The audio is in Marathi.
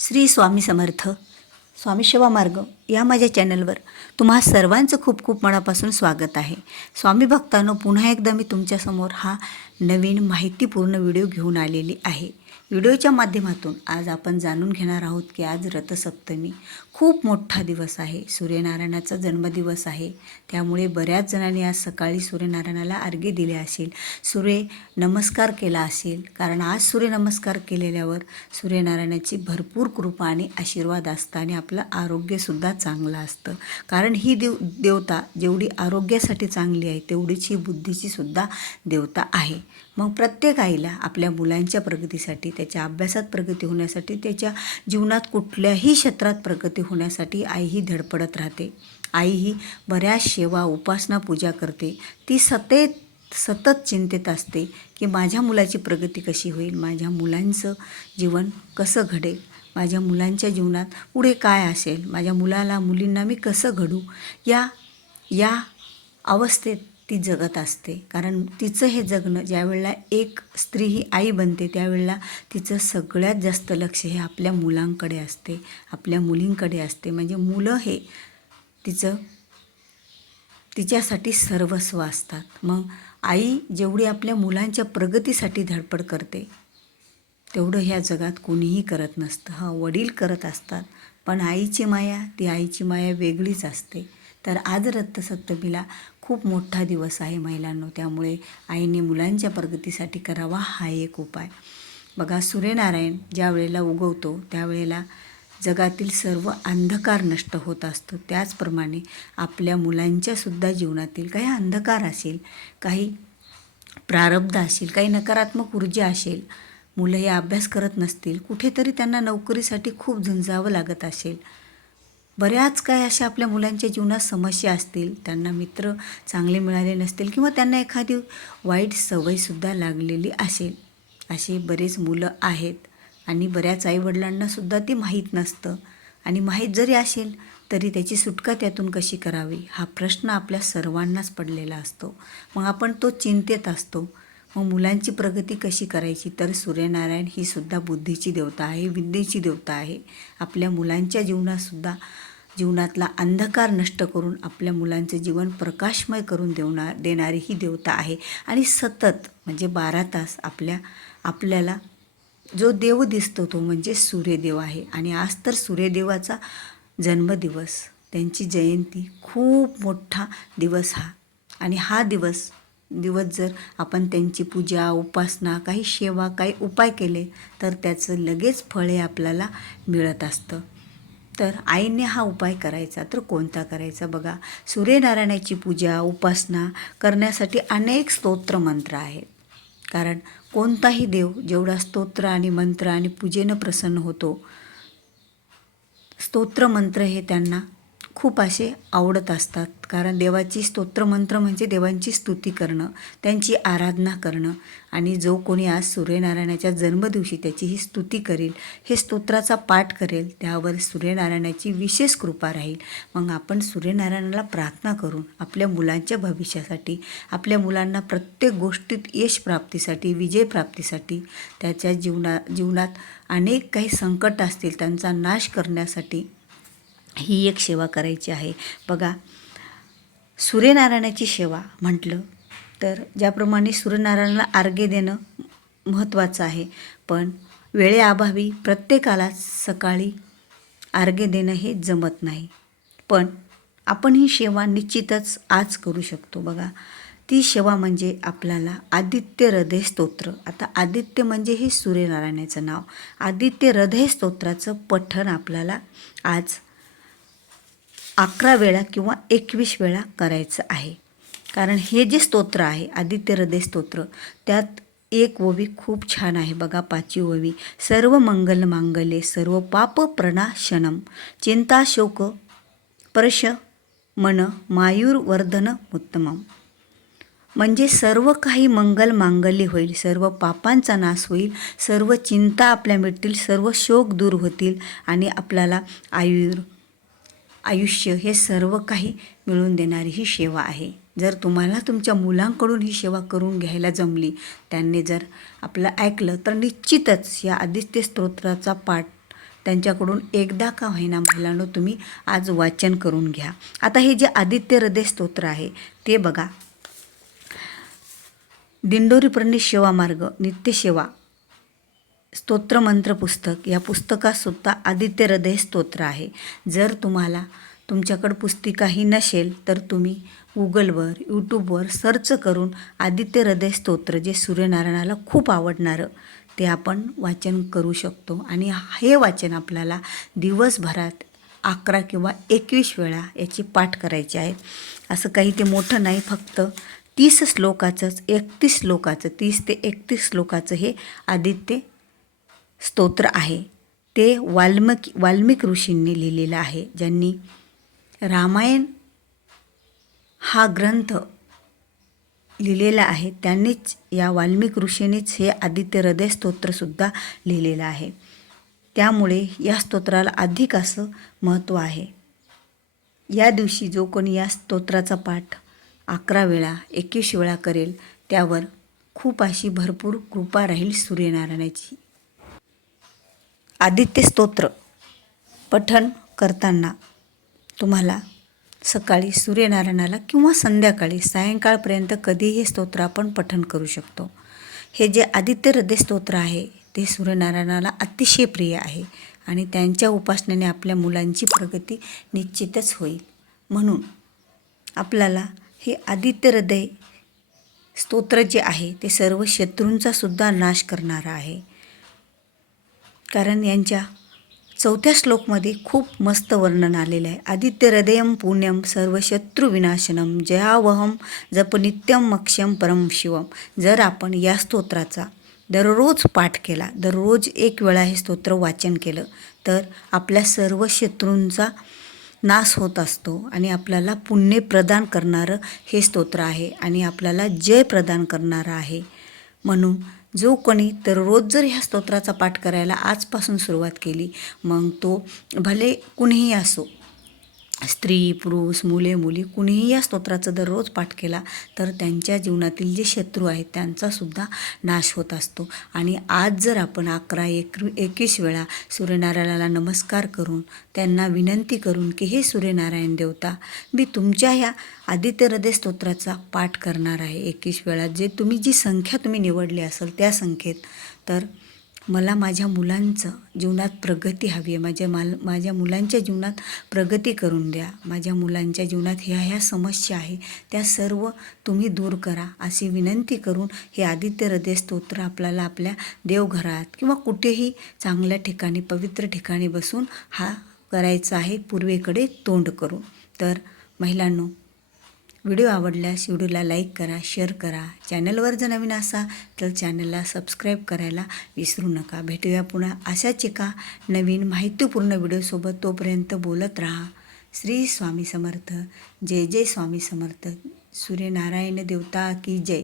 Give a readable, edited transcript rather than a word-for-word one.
श्री स्वामी समर्थ स्वामी सेवा मार्ग या माझ्या चॅनलवर तुम्हा सर्वांचं खूप खूप मनापासून स्वागत आहे. स्वामी भक्तांनो, पुन्हा एकदा मी तुमच्यासमोर हा नवीन माहितीपूर्ण व्हिडिओ घेऊन आलेली आहे. व्हिडिओच्या माध्यमातून आज आपण जाणून घेणार आहोत की आज रथसप्तमी खूप मोठा दिवस आहे. सूर्यनारायणाचा जन्मदिवस आहे. त्यामुळे बऱ्याच जणांनी आज सकाळी सूर्यनारायणाला अर्घ्य दिले असेल, सूर्य नमस्कार केला असेल. कारण आज सूर्यनमस्कार केलेल्यावर सूर्यनारायणाची भरपूर कृपा आणि आशीर्वाद असतं आणि आपलं आरोग्यसुद्धा चांगलं असतं. कारण ही देवता जेवढी आरोग्यासाठी चांगली आहे तेवढीच ही बुद्धीची सुद्धा देवता आहे. मग प्रत्येक आईला आपल्या मुलांच्या प्रगतीसाठी, त्याच्या अभ्यासात प्रगती होण्यासाठी, त्याच्या जीवनात कुठल्याही क्षेत्रात प्रगती होण्यासाठी आई ही धडपडत राहते. आई ही बऱ्याच सेवा, उपासना, पूजा करते. ती सतत चिंतेत असते की माझ्या मुलाची प्रगती कशी होईल, माझ्या मुलांचं जीवन कसं घडेल, माझ्या मुलांच्या जीवनात पुढे काय असेल, माझ्या मुलींना मी कसं घडू, या अवस्थेत ती जगत असते. कारण तिचं हे जगणं, ज्यावेळेला एक स्त्री ही आई बनते त्यावेळेला तिचं सगळ्यात जास्त लक्ष हे आपल्या मुलांकडे असते, आपल्या मुलींकडे असते. म्हणजे मुलं हे तिच्यासाठी सर्वस्व असतात. मग आई जेवढी आपल्या मुलांच्या प्रगतीसाठी धडपड करते तेवढं ह्या जगात कोणीही करत नसतं. वडील करत असतात, पण आईची माया वेगळीच असते. तर आज रथसप्तमीला खूप मोठा दिवस आहे महिलांनो. त्यामुळे आईने मुलांच्या प्रगतीसाठी करावा हा एक उपाय. बघा, सूर्यनारायण ज्या वेळेला उगवतो त्यावेळेला जगातील सर्व अंधकार नष्ट होत असतो. त्याचप्रमाणे आपल्या मुलांच्यासुद्धा जीवनातील काही अंधकार असेल, काही प्रारब्ध असेल, काही नकारात्मक ऊर्जा असेल, मुलं हे अभ्यास करत नसतील, कुठेतरी त्यांना नोकरीसाठी खूप झुंजावं लागत असेल, बऱ्याच काही अशा आपल्या मुलांच्या जीवनात समस्या असतील, त्यांना मित्र चांगले मिळाले नसतील किंवा त्यांना एखादी वाईट सवयसुद्धा लागलेली असेल, असे बरेच मुलं आहेत. आणि बऱ्याच आईवडिलांनासुद्धा ते माहीत नसतं. आणि माहीत जरी असेल तरी त्याची सुटका त्यातून कशी करावी हा प्रश्न आपल्या सर्वांनाच पडलेला असतो. मग आपण तो चिंतेत असतो. मग मुलांची प्रगती कशी करायची? तर सूर्यनारायण ही सुद्धा बुद्धीची देवता आहे, विद्येची देवता आहे. आपल्या मुलांच्या जीवनातला अंधकार नष्ट करून आपल्या मुलांचं जीवन प्रकाशमय करून देणारी ही देवता आहे. आणि सतत म्हणजे 12 तास आपल्याला जो देव दिसतो तो म्हणजे सूर्यदेव आहे. आणि आज तर सूर्यदेवाचा जन्मदिवस, त्यांची जयंती, खूप मोठा दिवस हा. आणि हा दिवस जर आपण त्यांची पूजा, उपासना, काही सेवा, काही उपाय केले तर त्याचं लगेच फळ हे आपल्याला मिळत असतं. तर आईने हा उपाय करायचा तर कोणता करायचा? बघा, सूर्यनारायणाची पूजा, उपासना करण्यासाठी अनेक स्तोत्र मंत्र आहेत. कारण कोणताही देव जेवढा स्तोत्र आणि मंत्र आणि पूजेनं प्रसन्न होतो, स्तोत्र मंत्र हे त्यांना खूप असे आवडत असतात. कारण देवाची स्तोत्रमंत्र म्हणजे देवांची स्तुती करणं, त्यांची आराधना करणं. आणि जो कोणी आज सूर्यनारायणाच्या जन्मदिवशी त्याची ही स्तुती करेल, हे स्तोत्राचा पाठ करेल, त्यावर सूर्यनारायणाची विशेष कृपा राहील. मग आपण सूर्यनारायणाला प्रार्थना करून आपल्या मुलांच्या भविष्यासाठी, आपल्या मुलांना प्रत्येक गोष्टीत यश प्राप्तीसाठी, विजय प्राप्तीसाठी, त्याच्या जीवनात अनेक काही संकट असतील त्यांचा नाश करण्यासाठी ही एक सेवा करायची आहे. बघा, सूर्यनारायणाची सेवा म्हटलं तर ज्याप्रमाणे सूर्यनारायणाला अर्घ्य देणं महत्त्वाचं आहे, पण वेळेअभावी प्रत्येकाला सकाळी अर्घ्य देणं हे जमत नाही. पण आपण ही सेवा निश्चितच आज करू शकतो. बघा, ती सेवा म्हणजे आपल्याला आदित्य हृदय स्तोत्र. आता आदित्य म्हणजे हे सूर्यनारायणाचं नाव. आदित्य हृदय स्तोत्राचं पठण आपल्याला आज 11 वेळा किंवा 21 वेळा करायचं आहे. कारण हे जे स्तोत्र आहे आदित्य हृदय स्तोत्र, त्यात एक ओवी खूप छान आहे. बघा, 5वी ओवी, सर्व मंगल मांगल्ये सर्व पाप प्रणाशनम चिंता शोक प्रशमन मायुर्वर्धन उत्तमम. म्हणजे सर्व काही मंगल मांगल्य होईल, सर्व पापांचा नाश होईल, सर्व चिंता आपल्या मिटतील, सर्व शोक दूर होतील आणि आपल्याला आयुष्य हे सर्व काही मिळवून देणारी ही सेवा आहे. जर तुम्हाला तुमच्या मुलांकडून ही सेवा करून घ्यायला जमली, त्यांनी जर आपलं ऐकलं तर निश्चितच या आदित्य स्तोत्राचा पाठ त्यांच्याकडून एकदा का होईना महिलांनो तुम्ही आज वाचन करून घ्या. आता हे जे आदित्य हृदय स्तोत्र आहे ते बघा, दिंडोरी प्रणित सेवा मार्ग नित्यसेवा स्तोत्र मंत्र पुस्तक या पुस्तकात सुद्धा आदित्य हृदय स्तोत्र आहे. जर तुम्हाला तुमच्याकडं पुस्तिकाही नसेल तर तुम्ही गुगलवर यूट्यूबवर सर्च करून आदित्य हृदय स्तोत्र जे सूर्यनारायणाला खूप आवडणारं ते आपण वाचन करू शकतो. आणि हे वाचन आपल्याला दिवसभरात 11 किंवा 21 वेळा याची पाठ करायची आहे. असं काही ते मोठं नाही, फक्त 30 श्लोकाचंच 31 श्लोकाचं 30 ते 31 श्लोकाचं हे आदित्य स्तोत्र आहे. ते वाल्मिक ऋषींनी लिहिलेलं आहे. ज्यांनी रामायण हा ग्रंथ लिहिलेला आहे त्यांनीच, या वाल्मिक ऋषींनीच हे आदित्य हृदय स्तोत्रसुद्धा लिहिलेलं आहे. त्यामुळे या स्तोत्राला अधिक असं महत्त्व आहे. या दिवशी जो कोणी या स्तोत्राचा पाठ 11 वेळा 21 वेळा करेल त्यावर खूप अशी भरपूर कृपा राहील सूर्यनारायणाची. आदित्य स्तोत्र पठण करताना तुम्हाला सकाळी सूर्यनारायणाला किंवा संध्याकाळी सायंकाळपर्यंत कधीही हे स्तोत्र आपण पठण करू शकतो. हे जे आदित्य हृदय स्तोत्र आहे ते सूर्यनारायणाला अतिशय प्रिय आहे आणि त्यांच्या उपासनेने आपल्या मुलांची प्रगती निश्चितच होईल. म्हणून आपल्याला हे आदित्य हृदय स्तोत्र जे आहे ते सर्व शत्रूंचा सुद्धा नाश करणारं आहे. कारण यांच्या 4थ्या श्लोकमध्ये खूप मस्त वर्णन आलेलं आहे. आदित्य हृदयम पुण्यम सर्व शत्रू विनाशनम जयावहम जप नित्यम मक्षम परम शिवम. जर आपण या स्तोत्राचा दररोज पाठ केला, दररोज 1 वेळा हे स्तोत्र वाचन केलं तर आपल्या सर्व शत्रूंचा नाश होत असतो आणि आपल्याला पुण्य प्रदान करणारं हे स्तोत्र आहे आणि आपल्याला जय प्रदान करणारं आहे. म्हणून जो कोणी दररोज जर ह्या स्तोत्राचा पाठ करायला आजपासून सुरुवात केली, मग तो भले कुणीही असो, स्त्री पुरुष मुले मुली, कुणीही या स्तोत्राचा दररोज पाठ केला तर त्यांच्या जीवनातील जे शत्रू आहेत त्यांचासुद्धा नाश होत असतो. आणि आज जर आपण 11, 21 वेळा सूर्यनारायणाला नमस्कार करून त्यांना विनंती करून की हे सूर्यनारायण देवता, मी तुमच्या ह्या आदित्य हृदय स्तोत्राचा पाठ करणार आहे 21 वेळा, जे तुम्ही जी संख्या तुम्ही निवडली असेल त्या संख्येत, तर मला माझ्या मुलांचं जीवनात प्रगती हवी आहे. माझ्या मुलांच्या जीवनात प्रगती करून द्या. माझ्या मुलांच्या जीवनात ह्या समस्या आहे त्या सर्व तुम्ही दूर करा अशी विनंती करून हे आदित्य हृदय स्तोत्र आपल्याला आपल्या देवघरात किंवा कुठेही चांगल्या ठिकाणी पवित्र ठिकाणी बसून हा करायचा आहे, पूर्वेकडे तोंड करून. तर महिलांनो, व्हिडिओ आवडल्यास व्हिडिओला लाईक करा, शेअर करा. चॅनलवर जर नवीन असा तर चॅनलला सबस्क्राईब करायला विसरू नका. भेटूया पुन्हा अशाच एका नवीन माहितीपूर्ण व्हिडिओसोबत. तोपर्यंत बोलत राहा. श्री स्वामी समर्थ. जय जय स्वामी समर्थ. सूर्यनारायण देवता की जय.